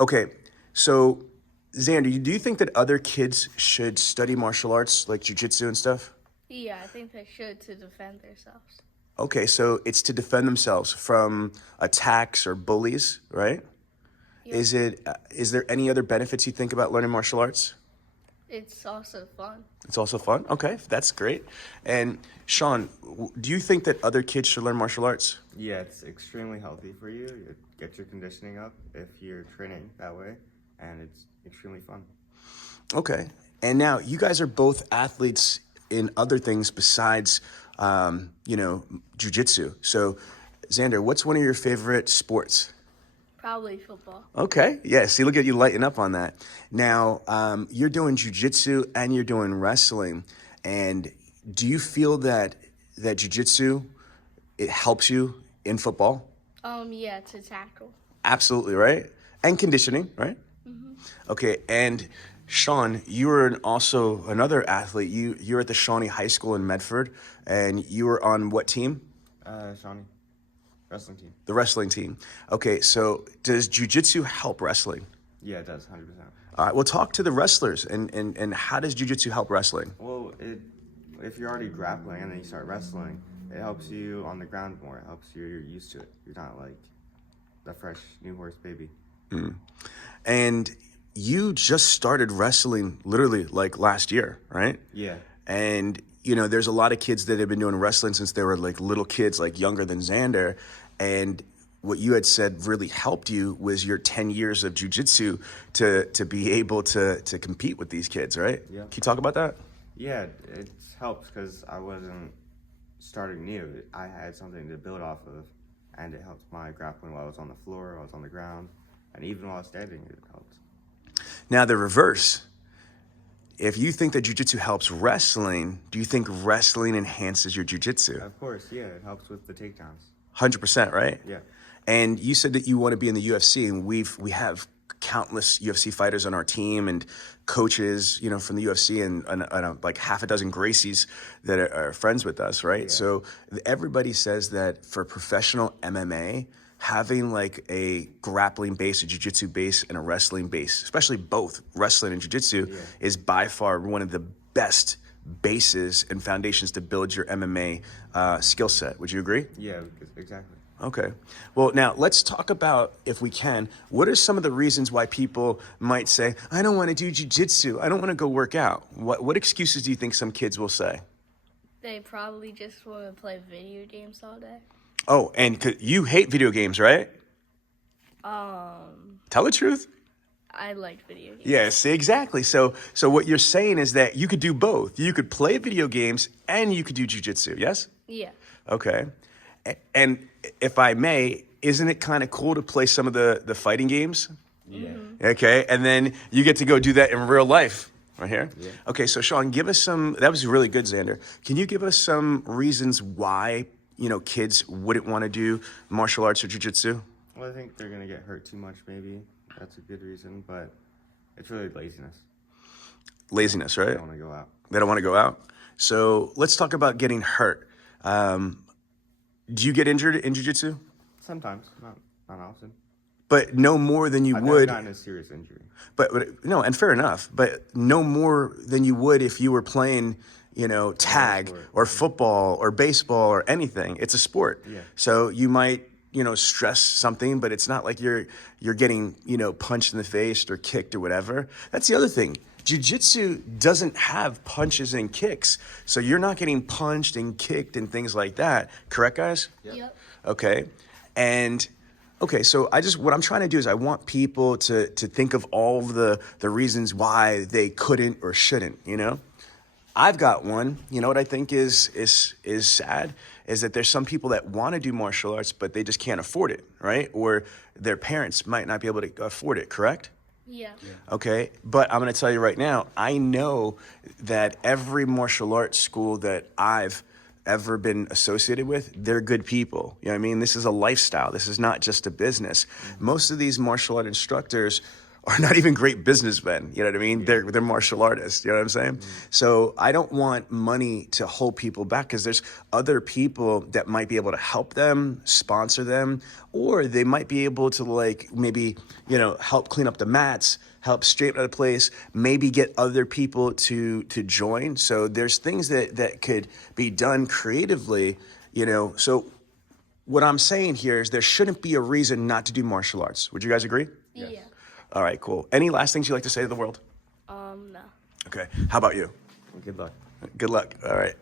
Okay, so Xander, do you think that other kids should study martial arts like jiu-jitsu and stuff? Yeah, I think they should to defend themselves. Okay, so it's to defend themselves from attacks or bullies, right? Yep. Is there any other benefits you think about learning martial arts? It's also fun. It's also fun. Okay, that's great. And Sean, do you think that other kids should learn martial arts? Yeah, it's extremely healthy for you. It gets your conditioning up if you're training that way, and it's extremely fun. Okay. And now you guys are both athletes in other things besides, jujitsu. So, Xander, what's one of your favorite sports? Probably football. Okay. Yeah. See, look at you lighting up on that. Now, you're doing jujitsu and you're doing wrestling. And do you feel that jujitsu, it helps you in football? Yeah, to tackle. Absolutely, right? And conditioning, right? Okay, and Sean, you were also another athlete. You're at the Shawnee High School in Medford, and you were on what team? Shawnee, wrestling team. The wrestling team. Okay, so does jiu-jitsu help wrestling? Yeah, it does, 100%. All right, well, talk to the wrestlers, and how does jiu-jitsu help wrestling? Well, if you're already grappling and then you start wrestling, it helps you on the ground more. It helps you, you're used to it. You're not like the fresh new horse baby. And you just started wrestling literally like last year, right? Yeah. And, there's a lot of kids that have been doing wrestling since they were like little kids, like younger than Xander. And what you had said really helped you was your 10 years of jujitsu to be able to compete with these kids, right? Yeah. Can you talk about that? Yeah, it helps because I wasn't starting new. I had something to build off of, and it helped my grappling while I was on the floor, while I was on the ground, and even while I was standing, it helped. Now, the reverse. If you think that jujitsu helps wrestling, do you think wrestling enhances your jujitsu? Of course, yeah, it helps with the takedowns. 100%, right? Yeah. And you said that you want to be in the UFC, and we have countless UFC fighters on our team and coaches, from the UFC and like half a dozen Gracies that are friends with us, right? Yeah. So everybody says that for professional MMA, having like a grappling base, a jiu-jitsu base, and a wrestling base, especially both wrestling and jiu-jitsu, is by far one of the best bases and foundations to build your MMA skill set. Would you agree? Yeah, exactly. Okay. Well, now let's talk about, if we can, what are some of the reasons why people might say, I don't want to do jiu-jitsu, I don't want to go work out? What excuses do you think some kids will say? They probably just want to play video games all day. Oh, and you hate video games, right? Tell the truth. I like video games. Yeah, see, exactly. So what you're saying is that you could do both. You could play video games and you could do jiu-jitsu, yes? Yeah. Okay. And if I may, isn't it kind of cool to play some of the fighting games? Yeah. Okay, and then you get to go do that in real life, right here. Yeah. Okay, so Sean, give us some. That was really good, Xander. Can you give us some reasons why kids wouldn't want to do martial arts or jiu-jitsu? Well, I think they're going to get hurt too much, maybe. That's a good reason, but it's really laziness. Laziness, right? They don't want to go out. They don't want to go out. So let's talk about getting hurt. Do you get injured in jiu-jitsu? Sometimes, not often. But no more than you I've would. never gotten a serious injury. But no, and fair enough. But no more than you would if you were playing, tag or football or baseball or anything. It's a sport. Yeah. So you might, stress something, but it's not like you're getting, punched in the face or kicked or whatever. That's the other thing. Jiu-jitsu doesn't have punches and kicks. So you're not getting punched and kicked and things like that. Correct, guys? Yep. Okay. And okay, so what I'm trying to do is I want people to think of all of the reasons why they couldn't or shouldn't, I've got one. You know what I think is sad is that there's some people that want to do martial arts, but they just can't afford it, right? Or their parents might not be able to afford it, correct? Yeah. Okay, but I'm going to tell you right now, I know that every martial arts school that I've ever been associated with, they're good people. You know what I mean? This is a lifestyle. This is not just a business. Most of these martial art instructors are not even great businessmen. You know what I mean? They're martial artists. You know what I'm saying? So I don't want money to hold people back, because there's other people that might be able to help them, sponsor them, or they might be able to, like, maybe, help clean up the mats, help straighten out the place, maybe get other people to join. So there's things that could be done creatively. So what I'm saying here is there shouldn't be a reason not to do martial arts. Would you guys agree? Yeah. All right, cool. Any last things you'd like to say to the world? No. Okay. How about you? Good luck. Good luck. All right.